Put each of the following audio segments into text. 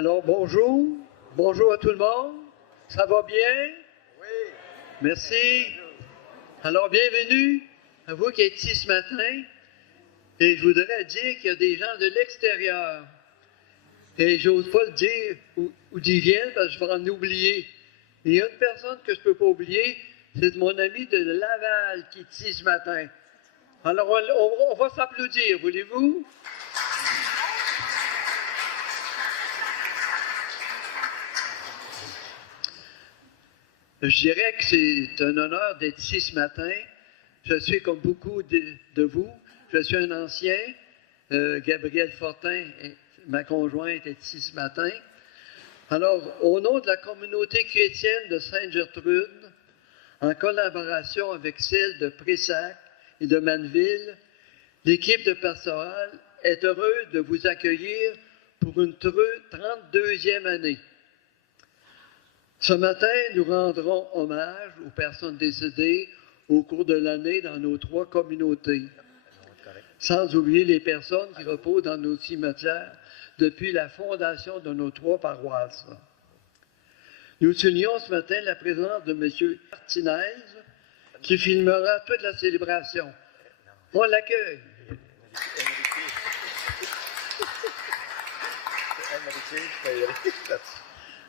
Alors, bonjour. Bonjour à tout le monde. Ça va bien? Oui. Merci. Alors, bienvenue à vous qui êtes ici ce matin. Et je voudrais dire qu'il y a des gens de l'extérieur. Et j'ose pas le dire où ils viennent parce que je vais en oublier. Et il y a une personne que je ne peux pas oublier, c'est mon ami de Laval qui est ici ce matin. Alors, on va s'applaudir, voulez-vous? Je dirais que c'est un honneur d'être ici ce matin. Je suis comme beaucoup de vous. Je suis un ancien. Gabrielle Fortin, ma conjointe, est ici ce matin. Alors, au nom de la communauté chrétienne de Sainte-Gertrude, en collaboration avec celle de Pressac et de Manneville, l'équipe de pastoral est heureuse de vous accueillir pour une 32e année. Ce matin, nous rendrons hommage aux personnes décédées au cours de l'année dans nos 3 communautés, sans oublier les personnes qui reposent dans nos cimetières depuis la fondation de nos 3 paroisses. Nous soulignons ce matin la présence de M. Martinez, qui filmera toute la célébration. On l'accueille.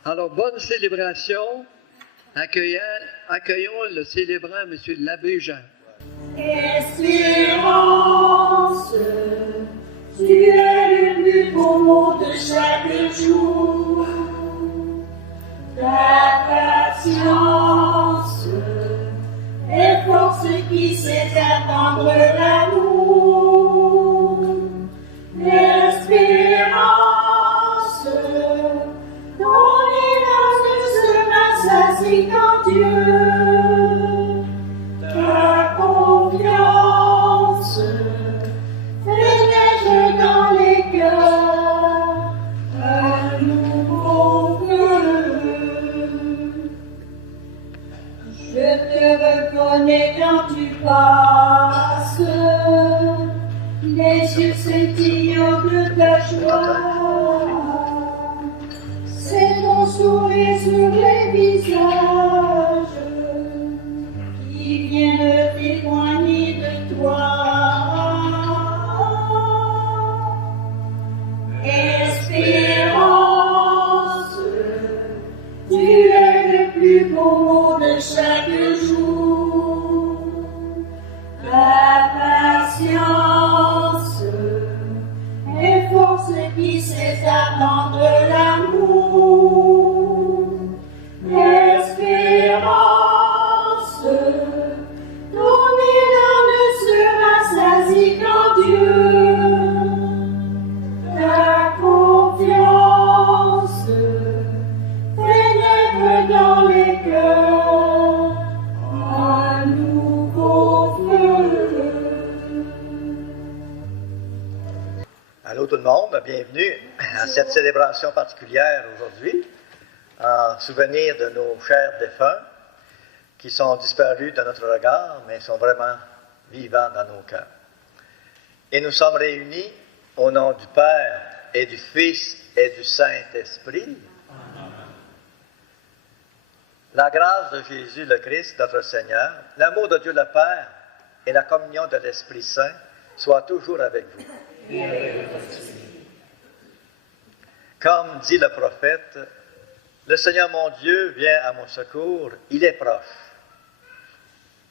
Alors, bonne célébration. Accueillons le célébrant, M. l'abbé Jean. Espérance, tu es le plus beau de chaque jour. Ta patience est force qui sait attendre l'amour. L'espérance, ton élan ne sera saisi qu'en Dieu. Ta confiance fait naître dans les cœurs un nouveau feu. Je te reconnais quand tu passes, les yeux scintillants de ta joie. C'est ton sourire sur les visages qui vient me témoigner de toi. Espérance, tu es le plus beau mot de chaque jour. La patience est force qui sait attendre l'amour. L'espérance, ton élan ne sera saisi qu'en Dieu. Ta confiance fait naître dans les cœurs un nouveau feu. Allô tout le monde, bienvenue à cette célébration particulière aujourd'hui, en souvenir de nos chers défunts qui sont disparus de notre regard, mais sont vraiment vivants dans nos cœurs. Et nous sommes réunis au nom du Père et du Fils et du Saint-Esprit. La grâce de Jésus le Christ, notre Seigneur, l'amour de Dieu le Père et la communion de l'Esprit Saint soient toujours avec vous. Comme dit le prophète, le Seigneur mon Dieu vient à mon secours, il est proche,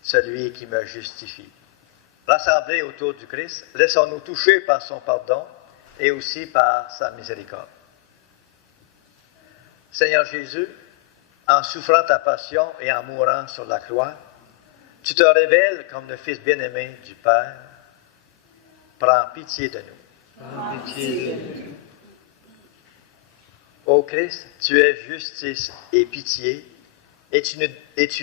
celui qui me justifie. Rassemblés autour du Christ, laissons-nous toucher par son pardon et aussi par sa miséricorde. Seigneur Jésus, en souffrant ta passion et en mourant sur la croix, tu te révèles comme le Fils bien-aimé du Père. Prends pitié de nous. Prends pitié de nous. Ô Christ, tu es justice et pitié, et tu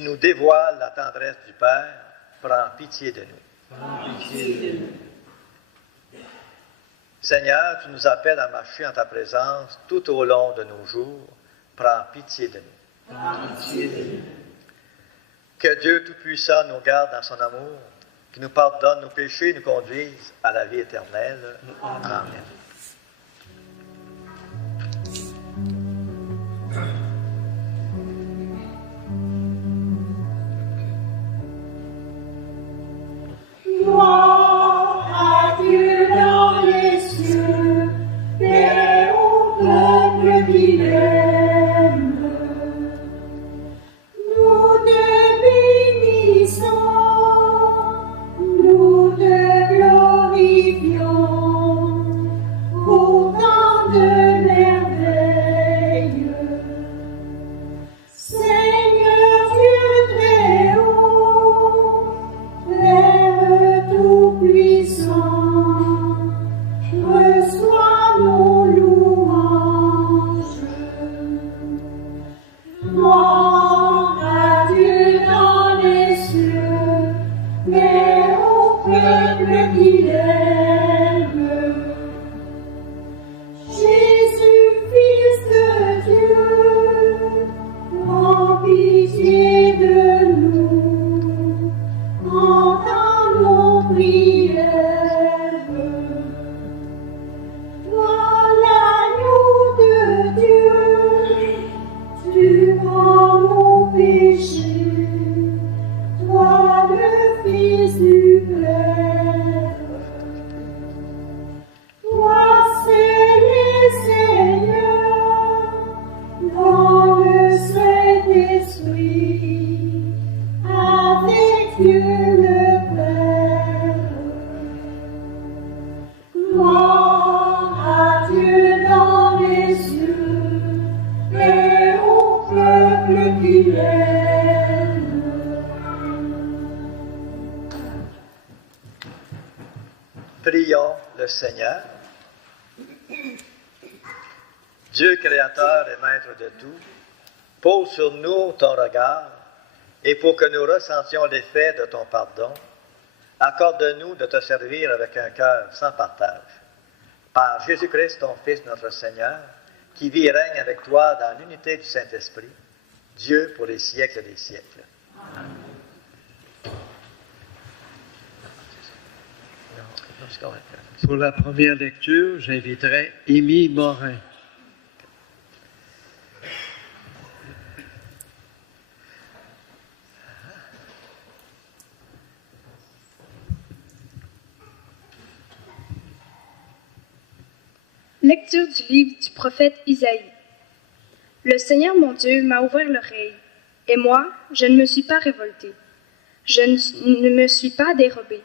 nous dévoiles la tendresse du Père. Prends pitié de nous. Prends pitié de nous. Seigneur, tu nous appelles à marcher en ta présence tout au long de nos jours. Prends pitié de nous. Prends pitié de nous. Que Dieu Tout-Puissant nous garde dans son amour, qu'il nous pardonne nos péchés et nous conduise à la vie éternelle. Amen. Dieu le Père. Gloire à Dieu dans les cieux et au peuple qui l'aime. Prions le Seigneur. Dieu créateur et maître de tout, pose sur nous ton regard, et pour que nous ressentions l'effet de ton pardon, accorde-nous de te servir avec un cœur sans partage. Par Jésus-Christ, ton Fils, notre Seigneur, qui vit et règne avec toi dans l'unité du Saint-Esprit, Dieu pour les siècles des siècles. Pour la première lecture, j'inviterai Émile Morin. Lecture du livre du prophète Isaïe. Le Seigneur mon Dieu m'a ouvert l'oreille, et moi, je ne me suis pas révolté. Je ne me suis pas dérobé.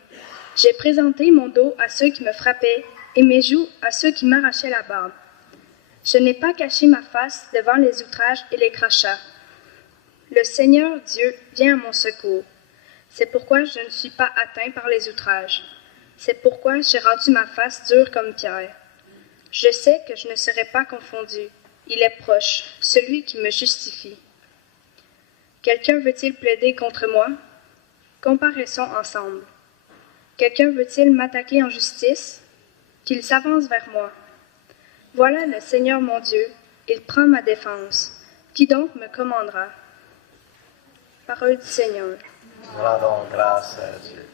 J'ai présenté mon dos à ceux qui me frappaient, et mes joues à ceux qui m'arrachaient la barbe. Je n'ai pas caché ma face devant les outrages et les crachats. Le Seigneur Dieu vient à mon secours. C'est pourquoi je ne suis pas atteint par les outrages. C'est pourquoi j'ai rendu ma face dure comme pierre. Je sais que je ne serai pas confondu. Il est proche, celui qui me justifie. Quelqu'un veut-il plaider contre moi? Comparaissons ensemble. Quelqu'un veut-il m'attaquer en justice? Qu'il s'avance vers moi. Voilà le Seigneur mon Dieu, il prend ma défense. Qui donc me commandera? Parole du Seigneur. Rendons grâce à Dieu.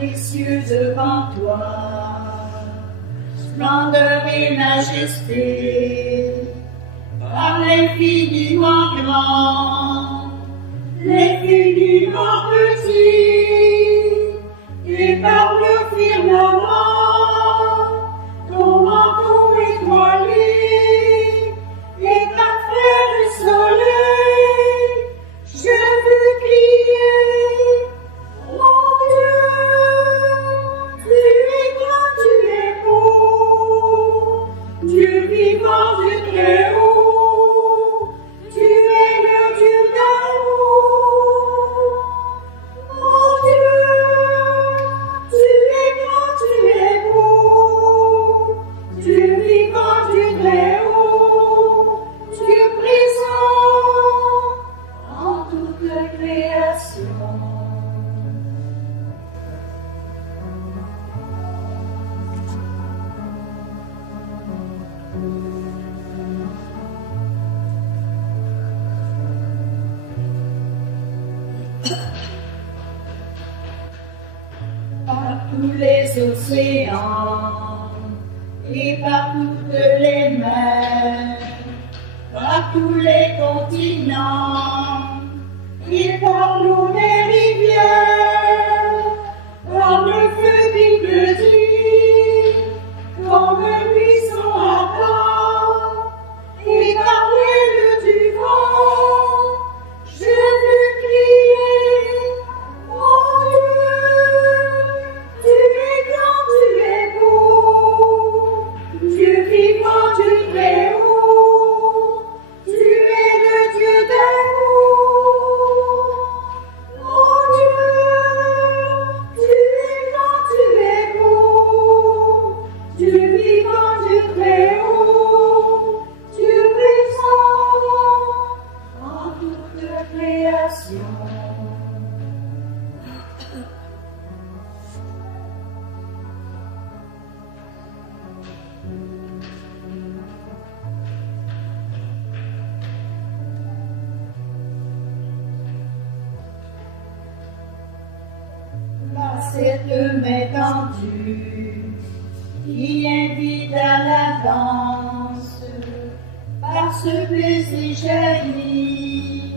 Les cieux devant toi, splendeur et majesté, par l'infiniment grand, l'infiniment petit, et par le firmament, ton manteau étoilé, et ta frère le soleil, je veux crier, mon Dieu, tu es grand, tu es beau, Dieu vivant du très haut, tu es le Dieu d'amour. Mon Dieu, tu es grand, tu es beau, Dieu vivant du très haut, Dieu présent en toute la création. Par tous les océans et par toutes les mers, par tous les continents et par l'eau des rivières, par le feu qui grésille, comme un buisson ardent, et par l'aile du vent, je veux crier, mon Dieu, tu es grand, tu es beau, Dieu vivant du très haut, tu es le Dieu d'amour. Mon Dieu, tu es grand, tu es beau, Dieu vivant du très haut, Dieu présent en toute la création. Par cette main tendue qui invite à la danse, par ce baiser jailli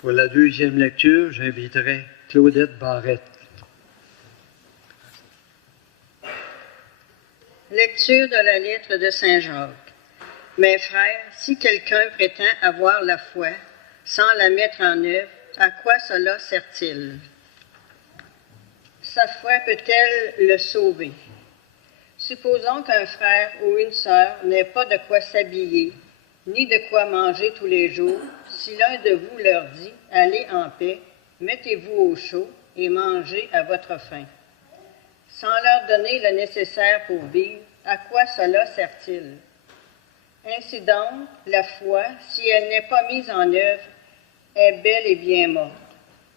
Pour la deuxième lecture, j'inviterai Claudette Barrette. Lecture de la lettre de Saint Jacques. Mes frères, si quelqu'un prétend avoir la foi sans la mettre en œuvre, à quoi cela sert-il? Sa foi peut-elle le sauver? Supposons qu'un frère ou une sœur n'ait pas de quoi s'habiller, ni de quoi manger tous les jours. Si l'un de vous leur dit « Allez en paix, mettez-vous au chaud et mangez à votre faim », sans leur donner le nécessaire pour vivre, à quoi cela sert-il? Ainsi donc, la foi, si elle n'est pas mise en œuvre, est bel et bien morte.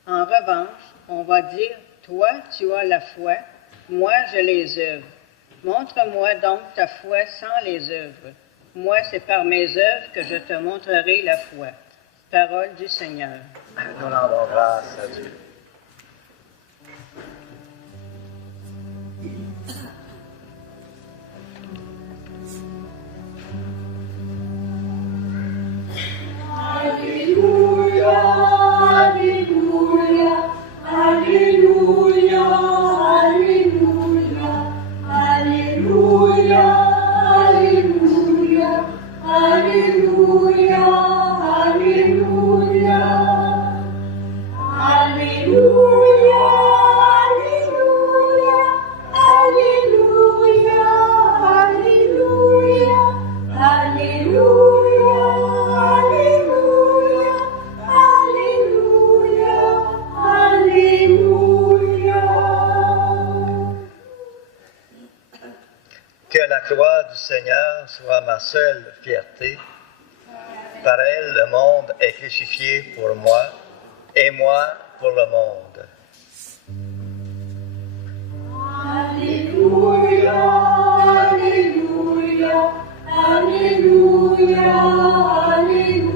En revanche, on va dire « Toi, tu as la foi, moi, je les œuvres. Montre-moi donc ta foi sans les œuvres. Moi, c'est par mes œuvres que je te montrerai la foi. » Parole du Seigneur. Nous rendons grâce à Dieu. Alléluia, Alléluia, Alléluia, Alléluia, Alléluia, Alléluia, Alléluia, Alléluia, Alléluia, Alléluia, Alléluia, Alléluia, Que la croix du Seigneur soit ma seule fierté. Par elle, le monde est crucifié pour moi, et moi pour le monde. Alléluia, Alléluia, Alléluia, Alléluia,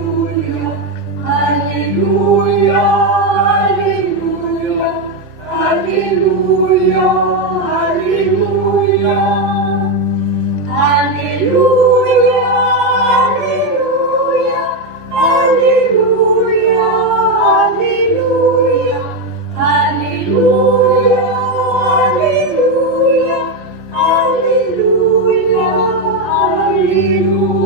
Alléluia, Alléluia, Alléluia, Alléluia, Alléluia, Alléluia, Alléluia, Alléluia, Alléluia, Alléluia, Alléluia.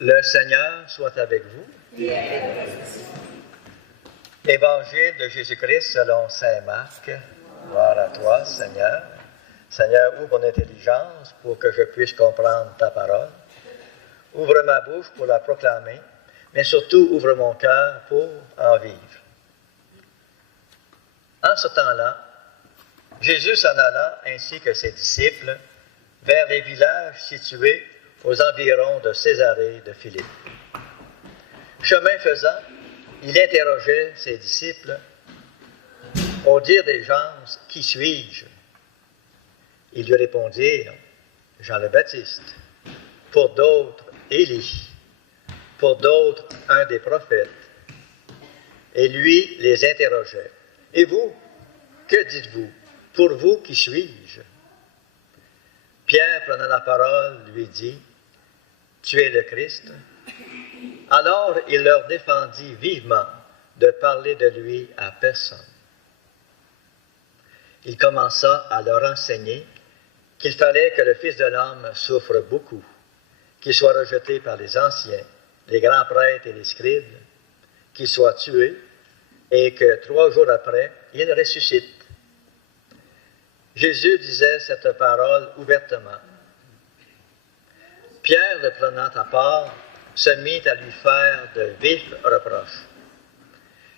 Le Seigneur soit avec vous. Évangile de Jésus-Christ selon saint Marc. Gloire à toi, Seigneur. Seigneur, ouvre mon intelligence pour que je puisse comprendre ta parole. Ouvre ma bouche pour la proclamer, mais surtout ouvre mon cœur pour en vivre. En ce temps-là, Jésus s'en alla, ainsi que ses disciples, vers les villages situés aux environs de Césarée de Philippe. Chemin faisant, il interrogeait ses disciples. Au dire des gens, qui suis-je? Ils lui répondirent, Jean le Baptiste. Pour d'autres, Élie. Pour d'autres, un des prophètes. Et lui les interrogeait. Et vous, que dites-vous? Pour vous, qui suis-je? Pierre, prenant la parole, lui dit, tu es le Christ. Alors il leur défendit vivement de parler de lui à personne. Il commença à leur enseigner qu'il fallait que le Fils de l'homme souffre beaucoup, qu'il soit rejeté par les anciens, les grands prêtres et les scribes, qu'il soit tué et que 3 jours après, il ressuscite. Jésus disait cette parole ouvertement. Pierre, le prenant à part, se mit à lui faire de vifs reproches.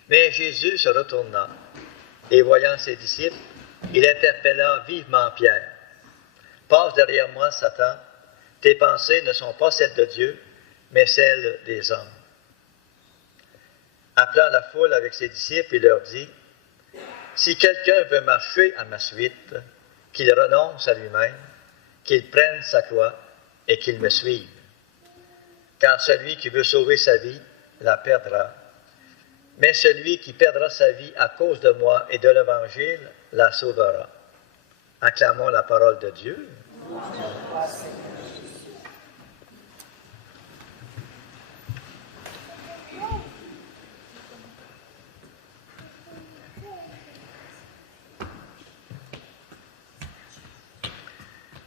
Mais Jésus se retourna et voyant ses disciples, il interpella vivement Pierre. « Passe derrière moi, Satan, tes pensées ne sont pas celles de Dieu, mais celles des hommes. » Appelant la foule avec ses disciples, il leur dit, « Si quelqu'un veut marcher à ma suite, qu'il renonce à lui-même, qu'il prenne sa croix et qu'il me suive. Car celui qui veut sauver sa vie la perdra. mais celui qui perdra sa vie à cause de moi et de l'Évangile la sauvera. Acclamons la parole de Dieu.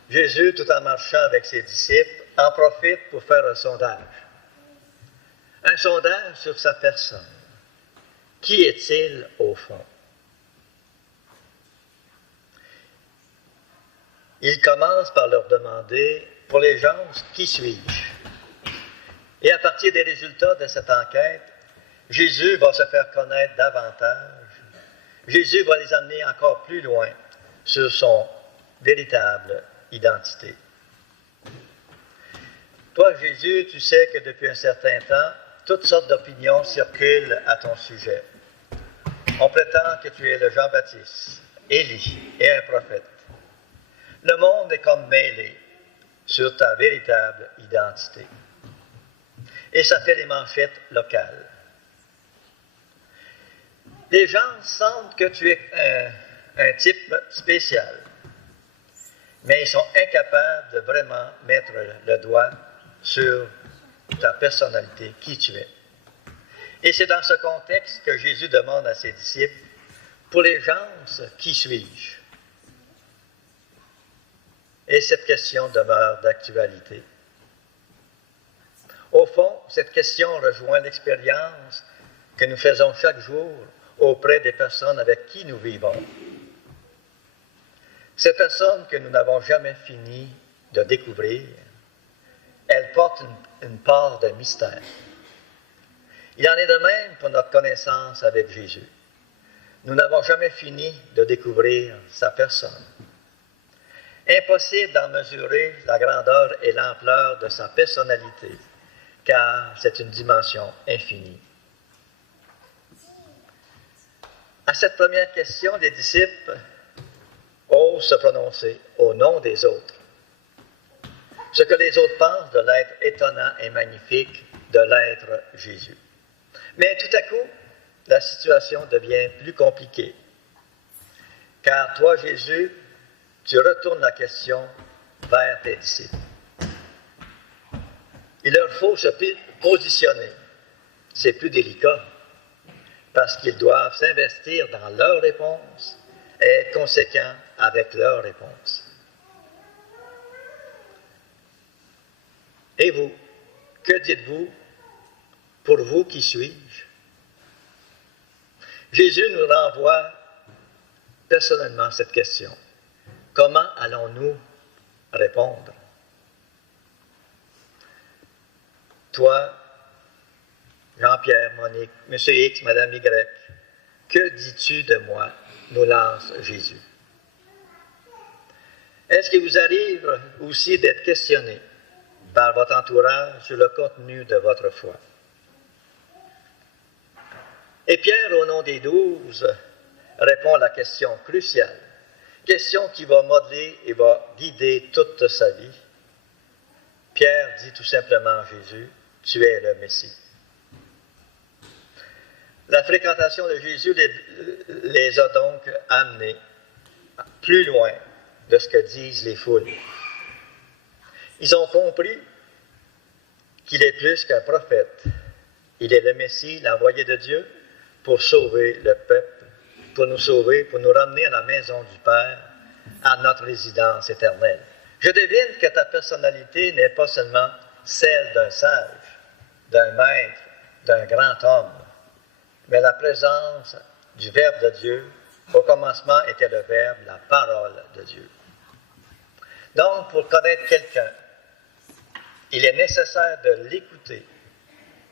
Jésus, tout en marchant avec ses disciples, en profite pour faire un sondage. Un sondage sur sa personne. Qui est-il au fond? Il commence par leur demander, pour les gens, qui suis-je? Et à partir des résultats de cette enquête, Jésus va se faire connaître davantage. Jésus va les amener encore plus loin sur son véritable identité. Toi, Jésus, tu sais que depuis un certain temps, toutes sortes d'opinions circulent à ton sujet. On prétend que tu es le Jean-Baptiste, Élie et un prophète. Le monde est comme mêlé sur ta véritable identité. Et ça fait les manchettes locales. Les gens sentent que tu es un type spécial, mais ils sont incapables de vraiment mettre le doigt sur ta personnalité, qui tu es. Et c'est dans ce contexte que Jésus demande à ses disciples, pour les gens, qui suis-je? Et cette question demeure d'actualité. Au fond, cette question rejoint l'expérience que nous faisons chaque jour auprès des personnes avec qui nous vivons. Ces personnes que nous n'avons jamais fini de découvrir, elles portent une part de mystère. Il en est de même pour notre connaissance avec Jésus. Nous n'avons jamais fini de découvrir sa personne. Impossible d'en mesurer la grandeur et l'ampleur de sa personnalité, car c'est une dimension infinie. À cette première question, les disciples osent se prononcer au nom des autres. Ce que les autres pensent de l'être étonnant et magnifique de l'être Jésus. Mais tout à coup, la situation devient plus compliquée. Car toi, Jésus, tu retournes la question vers tes disciples. Il leur faut se positionner. C'est plus délicat, parce qu'ils doivent s'investir dans leur réponse et être conséquents avec leur réponse. Et vous, que dites-vous? Pour vous, qui suis-je? Jésus nous renvoie personnellement cette question. Comment allons-nous répondre? Toi, Jean-Pierre, Monique, M. X, Mme Y, que dis-tu de moi? Nous lance Jésus. Est-ce qu'il vous arrive aussi d'être questionné par votre entourage sur le contenu de votre foi? Et Pierre, au nom des 12, répond à la question cruciale, question qui va modeler et va guider toute sa vie. Pierre dit tout simplement à Jésus, « Tu es le Messie ». La fréquentation de Jésus les a donc amenés plus loin de ce que disent les foules. Ils ont compris qu'il est plus qu'un prophète. Il est le Messie, l'envoyé de Dieu, pour sauver le peuple, pour nous sauver, pour nous ramener à la maison du Père, à notre résidence éternelle. Je devine que ta personnalité n'est pas seulement celle d'un sage, d'un maître, d'un grand homme, mais la présence du Verbe de Dieu. Au commencement était le Verbe, la parole de Dieu. Donc, pour connaître quelqu'un, il est nécessaire de l'écouter,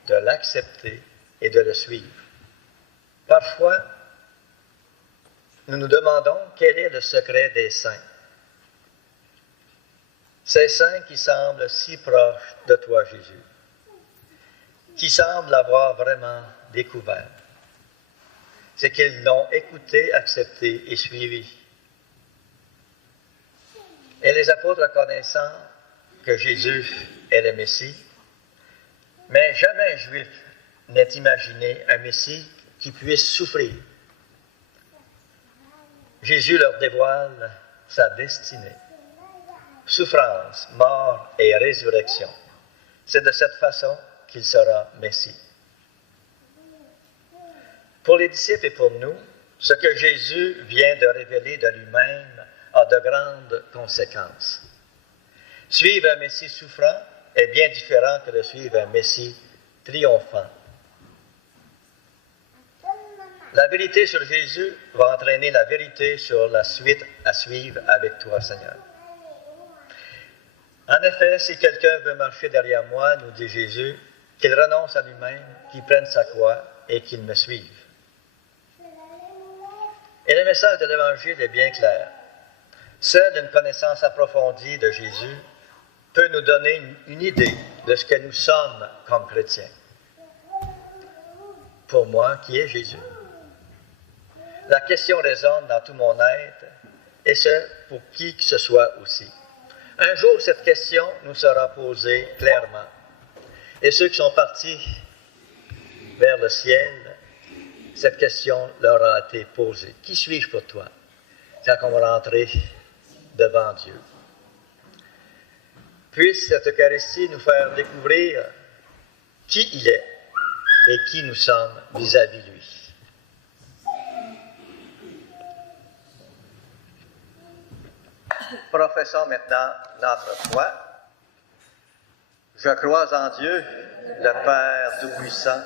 de l'accepter et de le suivre. Parfois, nous nous demandons quel est le secret des saints. Ces saints qui semblent si proches de toi, Jésus, qui semblent l'avoir vraiment découvert. C'est qu'ils l'ont écouté, accepté et suivi. Et les apôtres reconnaissant que Jésus est le Messie, mais jamais un Juif n'est imaginé un Messie qui puissent souffrir. Jésus leur dévoile sa destinée. Souffrance, mort et résurrection. C'est de cette façon qu'il sera Messie. Pour les disciples et pour nous, ce que Jésus vient de révéler de lui-même a de grandes conséquences. Suivre un Messie souffrant est bien différent que de suivre un Messie triomphant. La vérité sur Jésus va entraîner la vérité sur la suite à suivre avec toi, Seigneur. En effet, si quelqu'un veut marcher derrière moi, nous dit Jésus, qu'il renonce à lui-même, qu'il prenne sa croix et qu'il me suive. Et le message de l'Évangile est bien clair. Seule une connaissance approfondie de Jésus peut nous donner une idée de ce que nous sommes comme chrétiens. Pour moi, qui est Jésus? La question résonne dans tout mon être, et ce, pour qui que ce soit aussi. Un jour, cette question nous sera posée clairement. Et ceux qui sont partis vers le ciel, cette question leur a été posée. Qui suis-je pour toi? Quand on va rentrer devant Dieu. Puisse cette Eucharistie nous faire découvrir qui il est et qui nous sommes vis-à-vis de lui. Professons maintenant notre foi. Je crois en Dieu, le Père Tout-Puissant,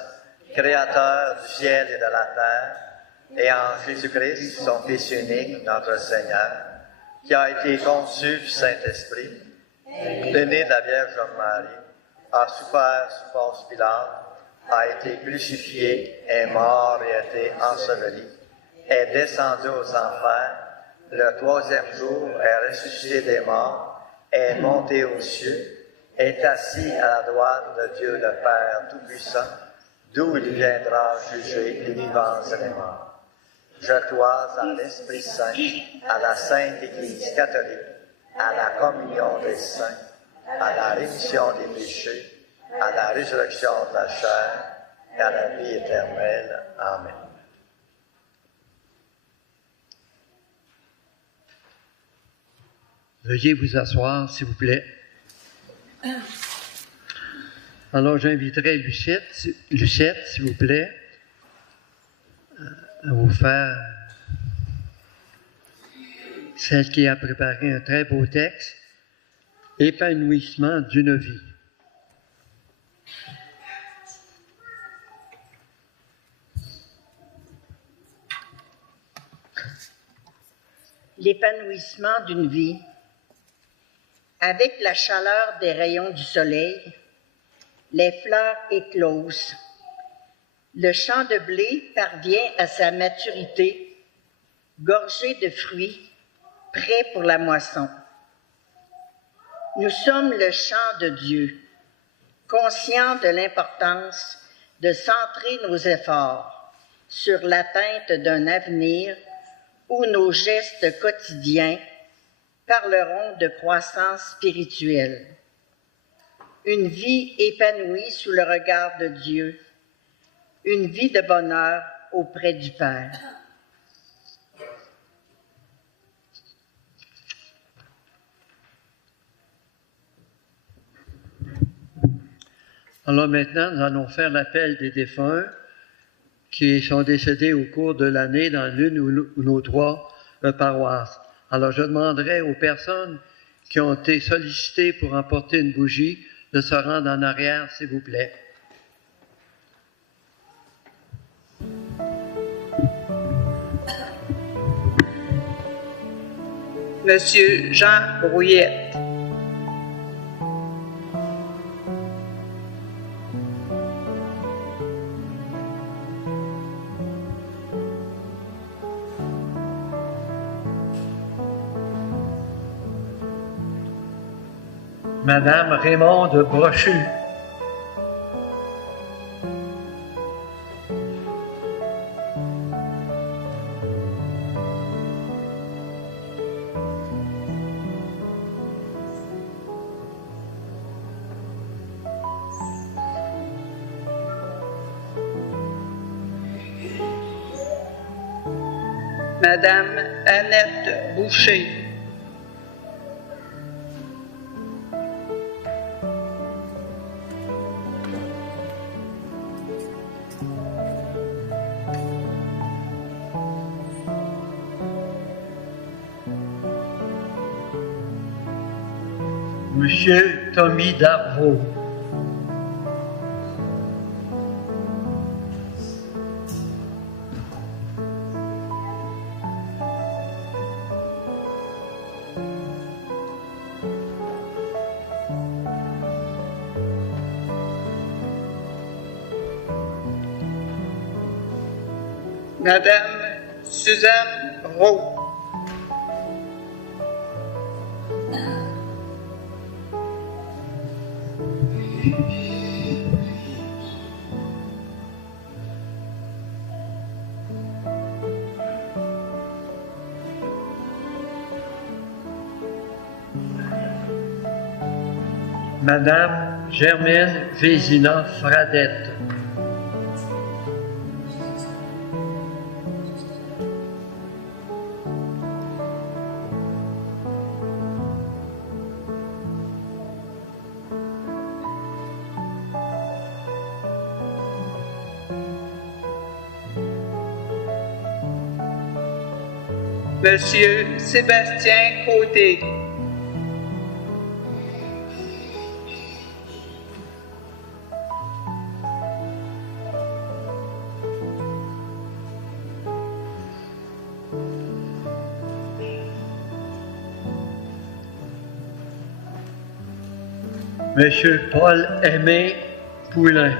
Créateur du ciel et de la terre, et en Jésus-Christ, son Fils unique, notre Seigneur, qui a été conçu du Saint-Esprit, est né de la Vierge Marie, a souffert sous Ponce Pilate, a été crucifié, est mort et a été enseveli, est descendu aux enfers, le troisième jour est ressuscité des morts, est monté aux cieux, est assis à la droite de Dieu le Père Tout-Puissant, d'où il viendra juger les vivants et les morts. Je crois en l'Esprit Saint, à la Sainte Église catholique, à la communion des saints, à la rémission des péchés, à la résurrection de la chair et à la vie éternelle. Amen. Veuillez vous asseoir, s'il vous plaît. Alors, j'inviterai Lucette, s'il vous plaît, à vous faire, celle qui a préparé un très beau texte, Épanouissement d'une vie. L'épanouissement d'une vie. Avec la chaleur des rayons du soleil, les fleurs éclosent. Le champ de blé parvient à sa maturité, gorgé de fruits, prêt pour la moisson. Nous sommes le champ de Dieu, conscients de l'importance de centrer nos efforts sur l'atteinte d'un avenir où nos gestes quotidiens parleront de croissance spirituelle. Une vie épanouie sous le regard de Dieu, une vie de bonheur auprès du Père. Alors maintenant, nous allons faire l'appel des défunts qui sont décédés au cours de l'année dans l'une ou nos trois paroisses. Alors je demanderai aux personnes qui ont été sollicitées pour emporter une bougie de se rendre en arrière, s'il vous plaît. Monsieur Jean Brouillette. Madame Raymonde Brochu. Madame Annette Boucher. Monsieur Tommy Darvaux. Madame Suzanne Rowe. Madame Germaine Vézina Fradette. Monsieur Sébastien Côté. Monsieur Paul-Aimé Poulain.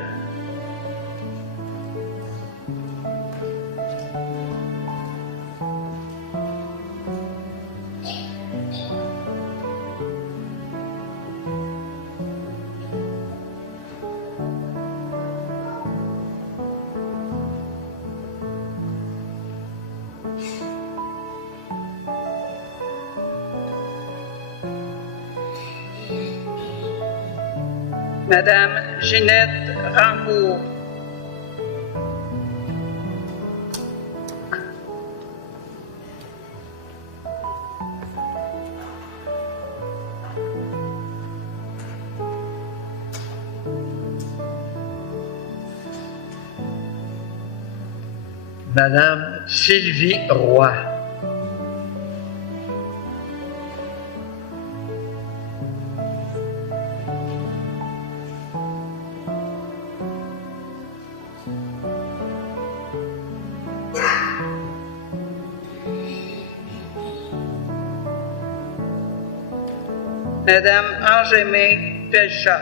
Madame Ginette Rambourg. Madame Sylvie Roy. Madame Angémé Pelchat.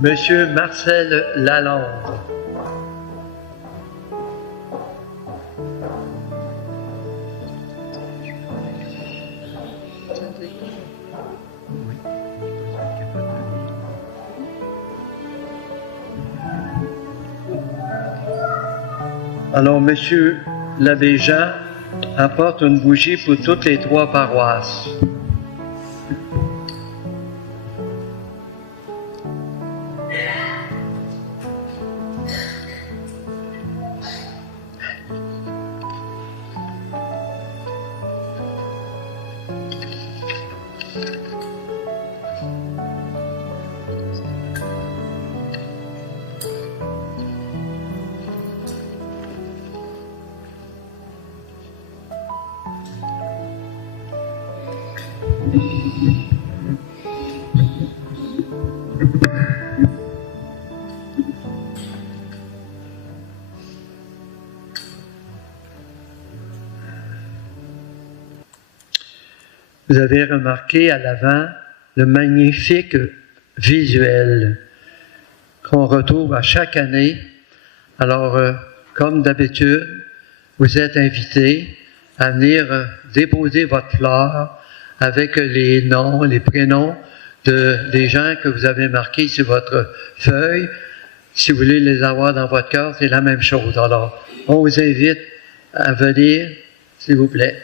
Monsieur Marcel Lalonde. Alors, Monsieur l'abbé Jean apporte une bougie pour toutes les 3 paroisses. Vous avez remarqué à l'avant le magnifique visuel qu'on retrouve à chaque année. Alors, comme d'habitude, vous êtes invités à venir déposer votre fleur avec les noms, les prénoms des gens que vous avez marqués sur votre feuille. Si vous voulez les avoir dans votre cœur, c'est la même chose. Alors, on vous invite à venir, s'il vous plaît.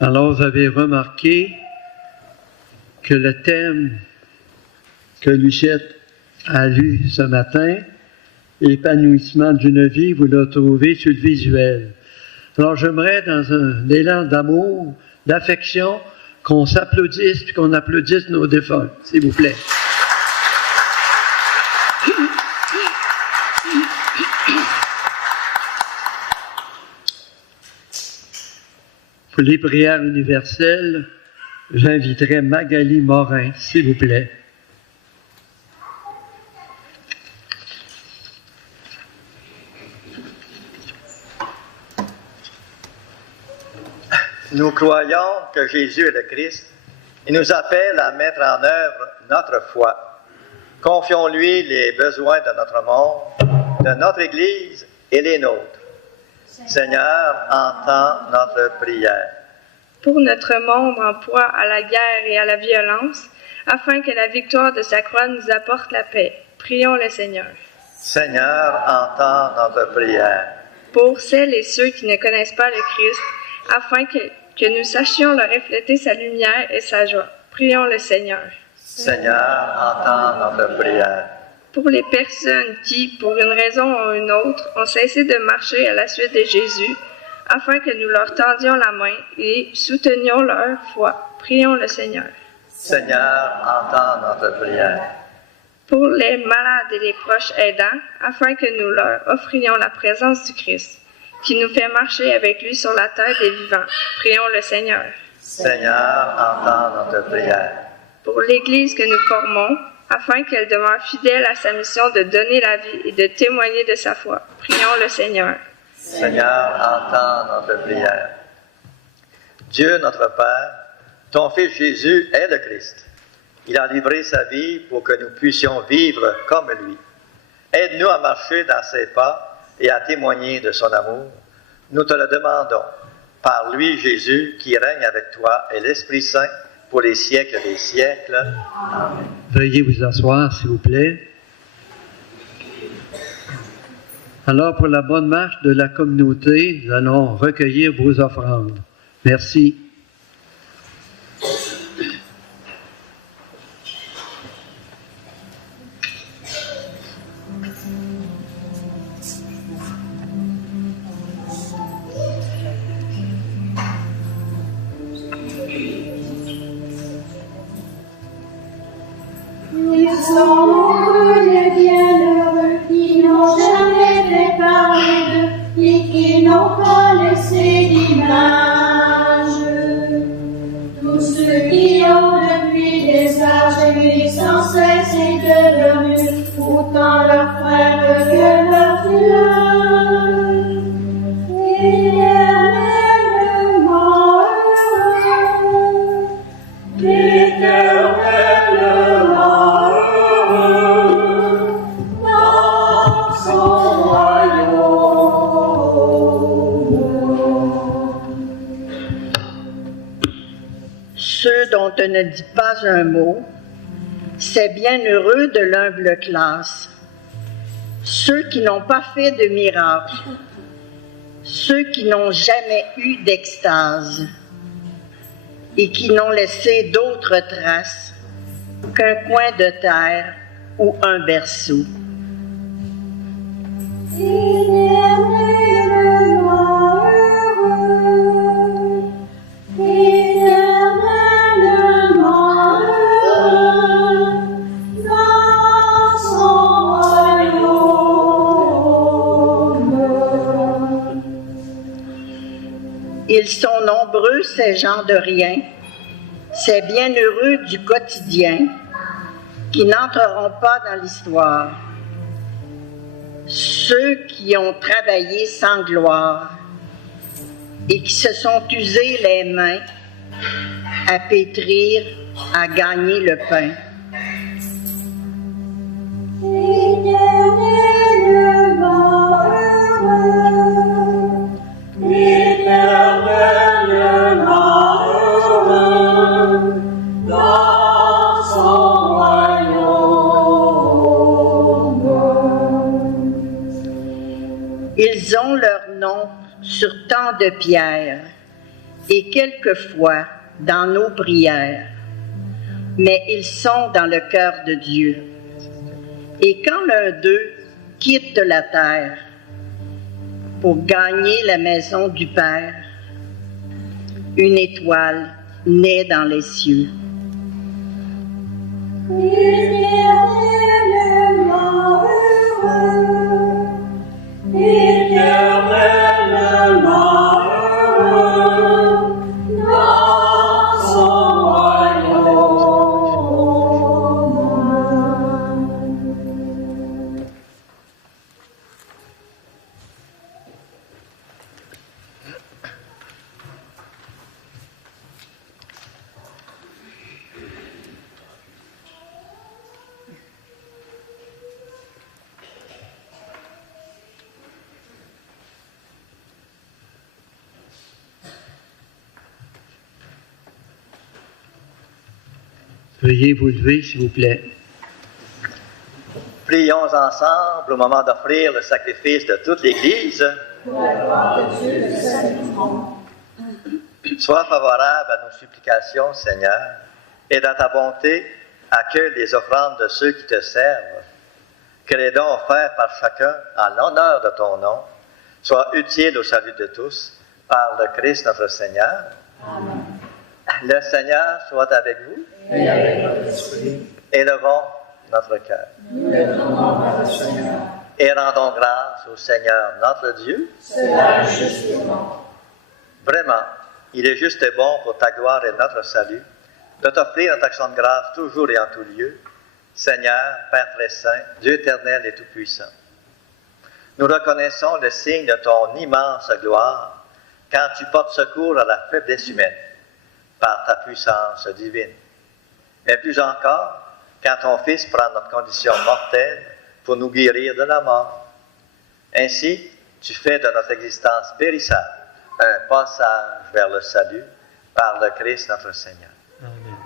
Alors, vous avez remarqué que le thème que Lucette a lu ce matin l'épanouissement d'une vie, vous le trouvez sur le visuel. Alors j'aimerais, dans un élan d'amour, d'affection, qu'on s'applaudisse puis qu'on applaudisse nos défunts, s'il vous plaît. Pour les prières universelles, j'inviterai Magali Morin, s'il vous plaît. Nous croyons que Jésus est le Christ et nous appelle à mettre en œuvre notre foi. Confions-lui les besoins de notre monde, de notre Église et les nôtres. Seigneur, entends notre prière. Pour notre monde en proie à la guerre et à la violence, afin que la victoire de sa croix nous apporte la paix. Prions le Seigneur. Seigneur, entends notre prière. Pour celles et ceux qui ne connaissent pas le Christ, afin que nous sachions leur refléter sa lumière et sa joie. Prions le Seigneur. Seigneur, entends notre prière. Pour les personnes qui, pour une raison ou une autre, ont cessé de marcher à la suite de Jésus, afin que nous leur tendions la main et soutenions leur foi. Prions le Seigneur. Seigneur, entends notre prière. Pour les malades et les proches aidants, afin que nous leur offrions la présence du Christ, qui nous fait marcher avec lui sur la terre des vivants. Prions le Seigneur. Seigneur, entends notre prière. Pour l'Église que nous formons, afin qu'elle demeure fidèle à sa mission de donner la vie et de témoigner de sa foi. Prions le Seigneur. Seigneur, entends notre prière. Dieu notre Père, ton Fils Jésus est le Christ. Il a livré sa vie pour que nous puissions vivre comme lui. Aide-nous à marcher dans ses pas et à témoigner de son amour. Nous te le demandons, par lui Jésus, qui règne avec toi et l'Esprit Saint pour les siècles des siècles. Amen. Veuillez vous asseoir, s'il vous plaît. Alors, pour la bonne marche de la communauté, nous allons recueillir vos offrandes. Merci. Ils sont nombreux les bienheureux qui n'ont jamais fait parler d'eux et qui n'ont pas laissé d'image. Tous ceux qui ont depuis des âges aimé sans cesse et devenus autant leurs frères que leurs frères. Éternellement heureux, éternellement heureux, dans son royaume. Ceux dont on ne dit pas un mot, c'est bien heureux de l'humble classe. Ceux qui n'ont pas fait de miracle, ceux qui n'ont jamais eu d'extase et qui n'ont laissé d'autres traces qu'un coin de terre ou un berceau. Éternellement heureux, éternellement heureux, dans son royaume. Ils sont nombreux, ces gens de rien, ces bienheureux du quotidien, qui n'entreront pas dans l'histoire. Ceux qui ont travaillé sans gloire et qui se sont usés les mains à pétrir, à gagner le pain. Éternellement heureux, éternellement heureux, dans son royaume. Ils ont leur nom sur tant de pierres et quelquefois dans nos prières, mais ils sont dans le cœur de Dieu. Et quand l'un d'eux quitte la terre pour gagner la maison du Père. Une étoile naît dans les cieux. Éternellement heureux, éternellement heureux, dans son royaume. Veuillez vous lever, s'il vous plaît. Prions ensemble au moment d'offrir le sacrifice de toute l'Église. Sois favorable à nos supplications, Seigneur, et dans ta bonté, accueille les offrandes de ceux qui te servent. Que les dons offerts par chacun en l'honneur de ton nom soient utiles au salut de tous, par le Christ notre Seigneur. Amen. Le Seigneur soit avec vous. Et avec votre esprit. Élevons notre cœur. Nous le donnons à notre Seigneur. Et rendons grâce au Seigneur notre Dieu. Cela est juste et bon. Vraiment, il est juste et bon pour ta gloire et notre salut de t'offrir notre action de grâce toujours et en tout lieu, Seigneur, Père très saint, Dieu éternel et tout-puissant. Nous reconnaissons le signe de ton immense gloire quand tu portes secours à la faiblesse humaine par ta puissance divine. Mais plus encore, quand ton Fils prend notre condition mortelle pour nous guérir de la mort. Ainsi, tu fais de notre existence périssable un passage vers le salut par le Christ notre Seigneur. Amen.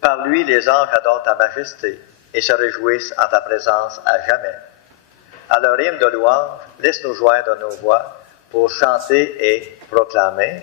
Par lui, les anges adorent ta majesté et se réjouissent en ta présence à jamais. À leur hymne de louange, laisse-nous joindre nos voix pour chanter et proclamer.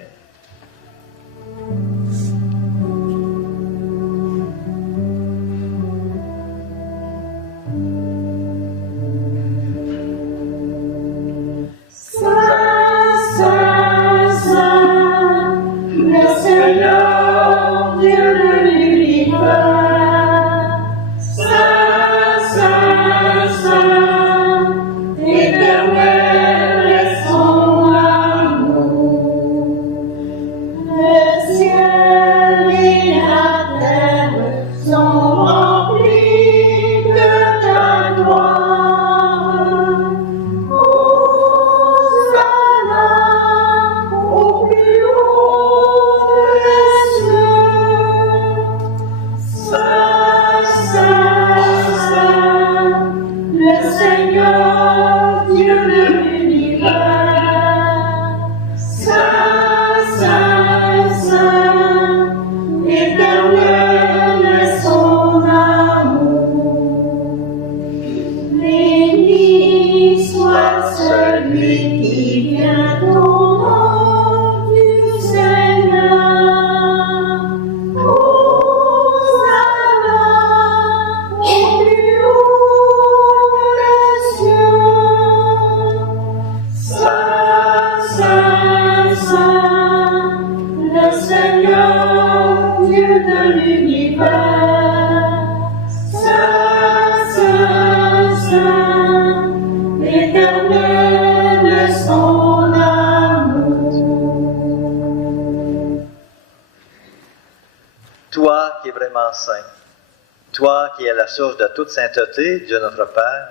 Toi qui es la source de toute sainteté, Dieu notre Père,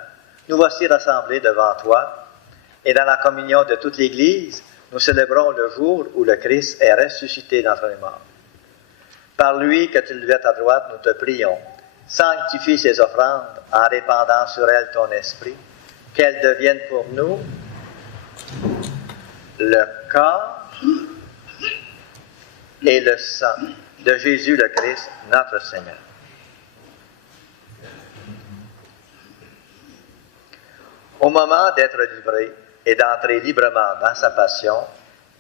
nous voici rassemblés devant toi, et dans la communion de toute l'Église, nous célébrons le jour où le Christ est ressuscité d'entre les morts. Par lui que tu levais à ta droite, nous te prions, sanctifie ces offrandes en répandant sur elles ton esprit, qu'elles deviennent pour nous le corps et le sang de Jésus le Christ, notre Seigneur. Au moment d'être livré et d'entrer librement dans sa passion,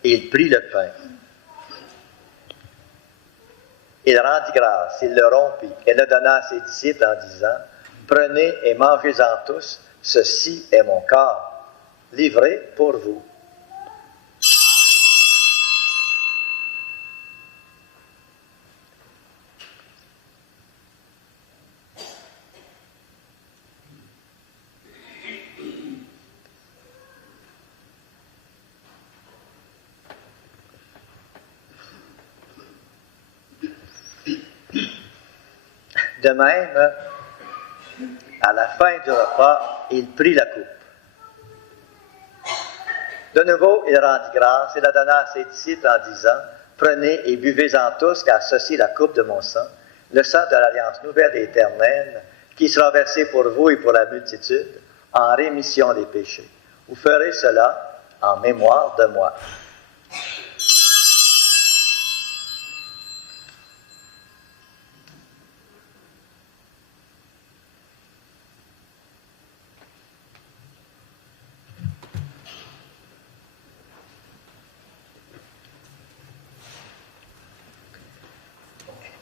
il prit le pain. Il rendit grâce, il le rompit et le donna à ses disciples en disant « Prenez et mangez-en tous, Ceci est mon corps, livré pour vous. De même, à la fin du repas, il prit la coupe. De nouveau, il rendit grâce et la donna à ses disciples en disant, « Prenez et buvez-en tous, car ceci est la coupe de mon sang, le sang de l'alliance nouvelle et éternelle, qui sera versé pour vous et pour la multitude, en rémission des péchés. Vous ferez cela en mémoire de moi. »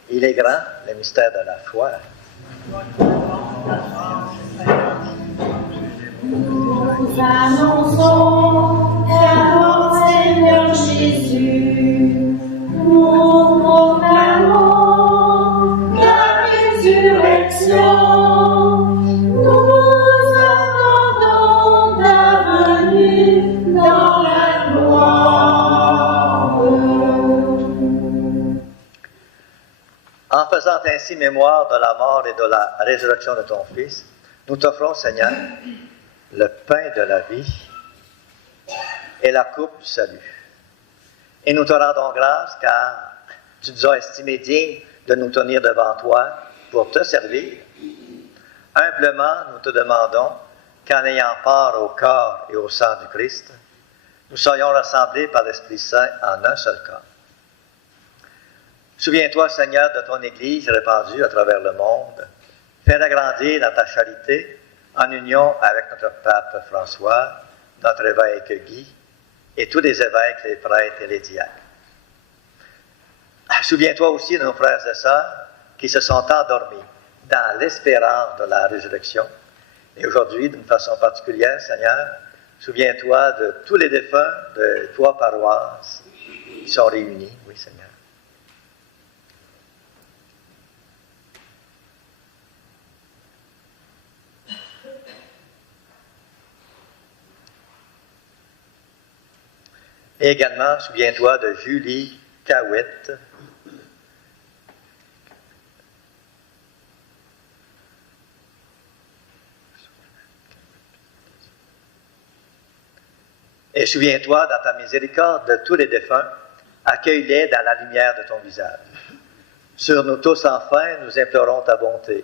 Il est grand, le mystère de la foi. Nous annonçons la mort, Seigneur Jésus. Nous proclamons la résurrection. Nous attendons ta venue dans la gloire. En faisant ainsi mémoire de la mort et de la résurrection de ton Fils, nous t'offrons, Seigneur, le pain de la vie et la coupe du salut. Et nous te rendons grâce car tu nous as estimés dignes de nous tenir devant toi pour te servir. Humblement, nous te demandons qu'en ayant part au corps et au sang du Christ, nous soyons rassemblés par l'Esprit Saint en un seul corps. Souviens-toi, Seigneur, de ton Église répandue à travers le monde. Fais-la grandir dans ta charité, en union avec notre pape François, notre évêque Guy, et tous les évêques, les prêtres et les diacres. Souviens-toi aussi de nos frères et sœurs qui se sont endormis dans l'espérance de la résurrection. Et aujourd'hui, d'une façon particulière, Seigneur, souviens-toi de tous les défunts de 3 paroisses qui sont réunis. Oui, Seigneur. Et également, souviens-toi de Julie Cahouette, et souviens-toi dans ta miséricorde de tous les défunts, accueille-les dans la lumière de ton visage. Sur nous tous, enfin, nous implorons ta bonté.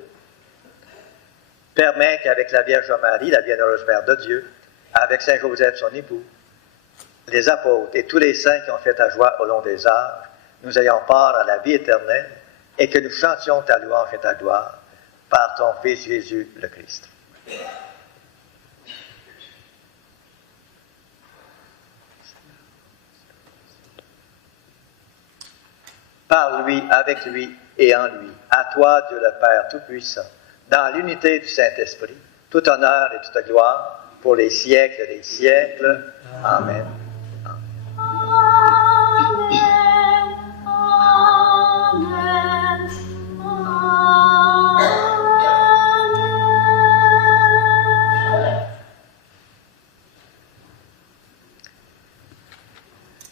Permets qu'avec la Vierge Marie, la bienheureuse Mère de Dieu, avec Saint Joseph, son époux, les apôtres et tous les saints qui ont fait ta joie au long des âges, nous ayons part à la vie éternelle et que nous chantions ta louange et ta gloire par ton Fils Jésus le Christ. Par lui, avec lui et en lui, à toi, Dieu le Père Tout-Puissant, dans l'unité du Saint-Esprit, tout honneur et toute gloire pour les siècles des siècles. Amen.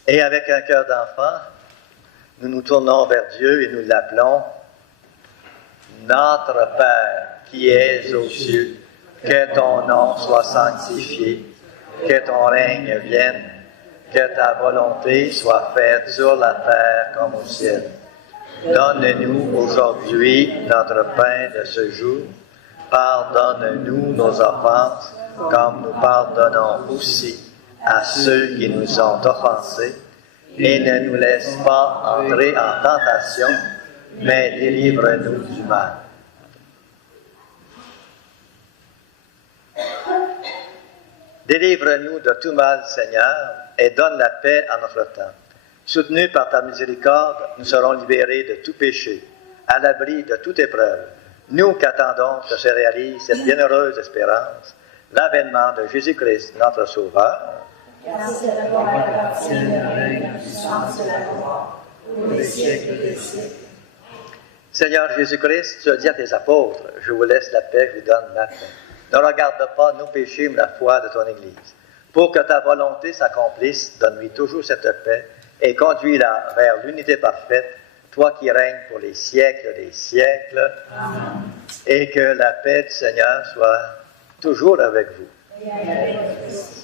Et avec un cœur d'enfant, nous nous tournons vers Dieu et nous l'appelons Notre Père qui es aux cieux, que ton nom soit sanctifié, que ton règne vienne, que ta volonté soit faite sur la terre comme au ciel. Donne-nous aujourd'hui notre pain de ce jour. Pardonne-nous nos offenses, comme nous pardonnons aussi à ceux qui nous ont offensés, et ne nous laisse pas entrer en tentation, mais délivre-nous du mal. Délivre-nous de tout mal, Seigneur, et donne la paix à notre temps. Soutenus par ta miséricorde, nous serons libérés de tout péché, à l'abri de toute épreuve. Nous qui attendons que se réalise cette bienheureuse espérance, l'avènement de Jésus-Christ, notre Sauveur, car c'est à toi qu'appartient le règne, la puissance et la gloire, pour les siècles des siècles. Seigneur Jésus-Christ, tu as dit à tes apôtres, je vous laisse la paix, je vous donne ma paix. Ne regarde pas nos péchés, mais la foi de ton Église. Pour que ta volonté s'accomplisse, donne-lui toujours cette paix et conduis-la vers l'unité parfaite, toi qui règnes pour les siècles des siècles. Amen. Et que la paix du Seigneur soit toujours avec vous. Et avec votre esprit.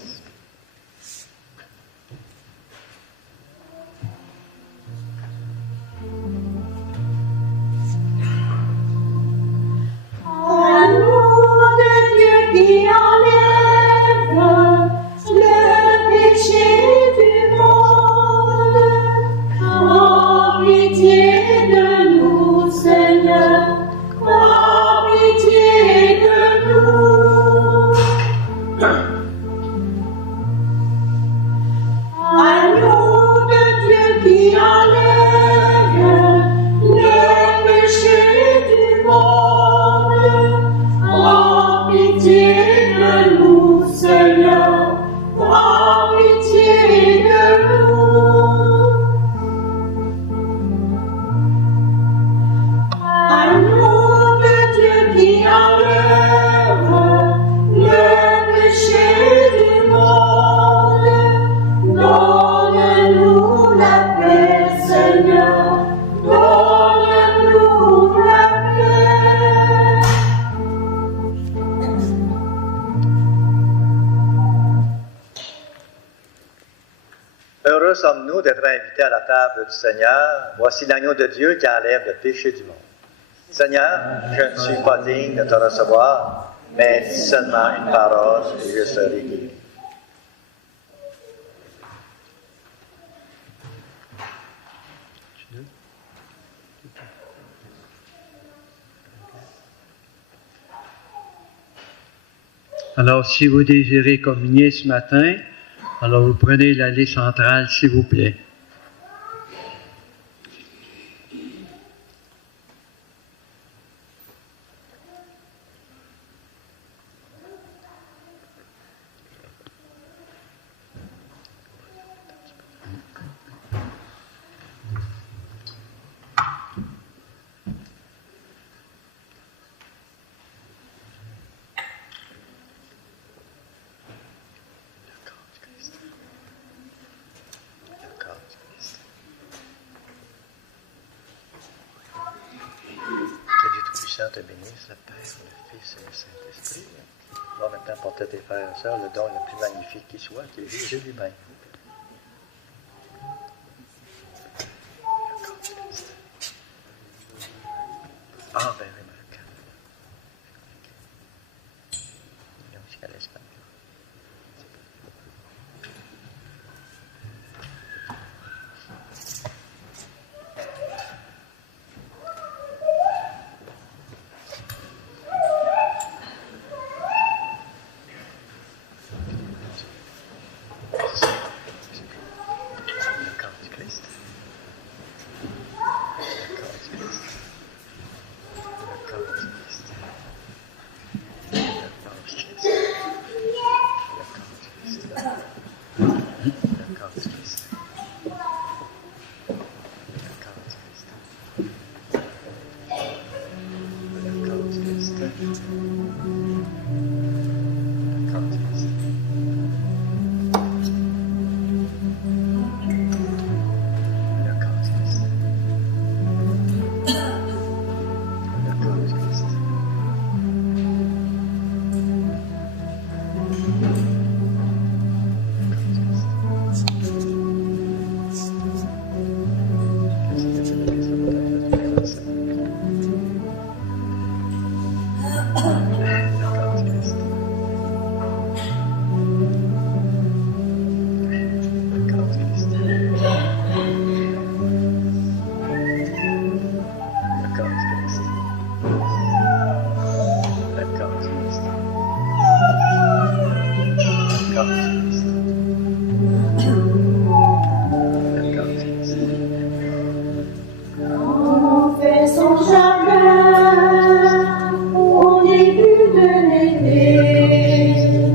À nous de Dieu qui enlève le péché du monde, en pitié de nous, Seigneur, en pitié de nous. À nous de Dieu qui enlève le péché du monde, en pitié de nous, Seigneur, en pitié de nous. À nous de Dieu qui enlève le péché du monde, donne-nous la paix, Seigneur, donne-nous la paix. Heureux sommes-nous d'être invités à la table du Seigneur. Voici l'agneau de Dieu qui enlève le péché du monde. Seigneur, je ne suis pas digne de te recevoir, mais dis seulement une parole et je serai guéri. Alors, si vous désirez communier ce matin, alors vous prenez l'allée centrale, s'il vous plaît. Te bénisse, le Père, le Fils et le Saint-Esprit. Va maintenant porter à tes frères et sœurs le don le plus magnifique qui soit, qui est Jésus lui-même. Ah, ben oui, Marc. Jusqu'à l'espagnol. Au début de l'été,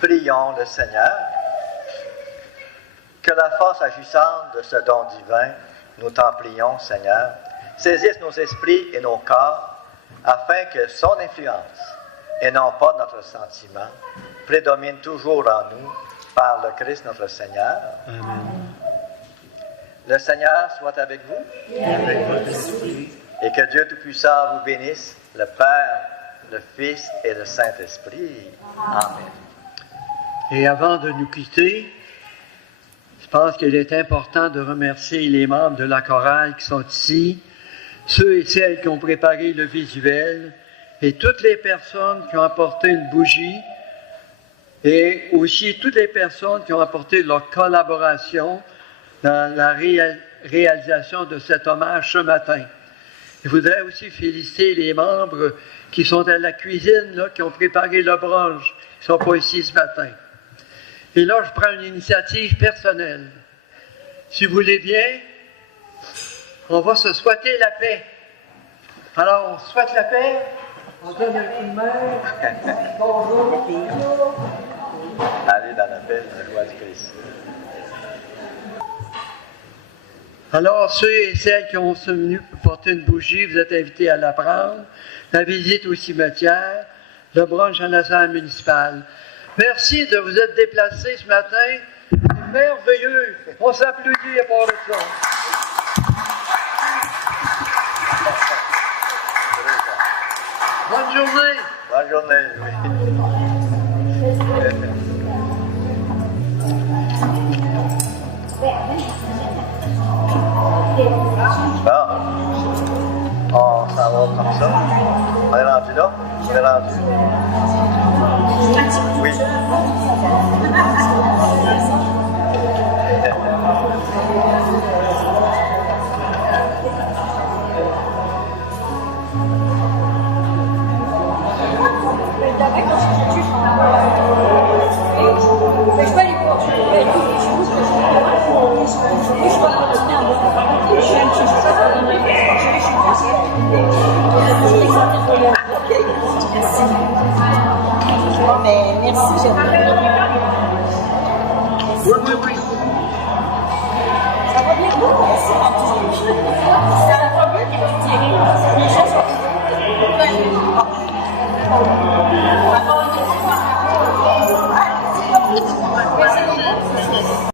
Prions le Seigneur que la force agissante de ce don divin nous t'en prions, Seigneur, saisisse nos esprits et nos corps, afin que son influence, et non pas notre sentiment, prédomine toujours en nous, par le Christ notre Seigneur. Amen. Le Seigneur soit avec vous. Et avec votre esprit. Et que Dieu Tout-Puissant vous bénisse, le Père, le Fils et le Saint-Esprit. Amen. Et avant de nous quitter, je pense qu'il est important de remercier les membres de la chorale qui sont ici, ceux et celles qui ont préparé le visuel, et toutes les personnes qui ont apporté une bougie, et aussi toutes les personnes qui ont apporté leur collaboration dans la réalisation de cet hommage ce matin. Je voudrais aussi féliciter les membres qui sont à la cuisine, là, qui ont préparé le brunch, qui ne sont pas ici ce matin. Et là, je prends une initiative personnelle. Si vous voulez bien, on va se souhaiter la paix. Alors, on souhaite la paix, on donne un coup de main. Bonjour. Allez dans la paix, la joie du Christ. Alors, ceux et celles qui ont venu porter une bougie, vous êtes invités à la prendre. La visite au cimetière, le brunch à la salle municipale. Merci de vous être déplacés ce matin. C'est merveilleux. On s'applaudit à part de ça. Bonne journée. Bonne journée, oui. Bon, on s'en va comme ça. On est rendu là? On est rendu? Oui.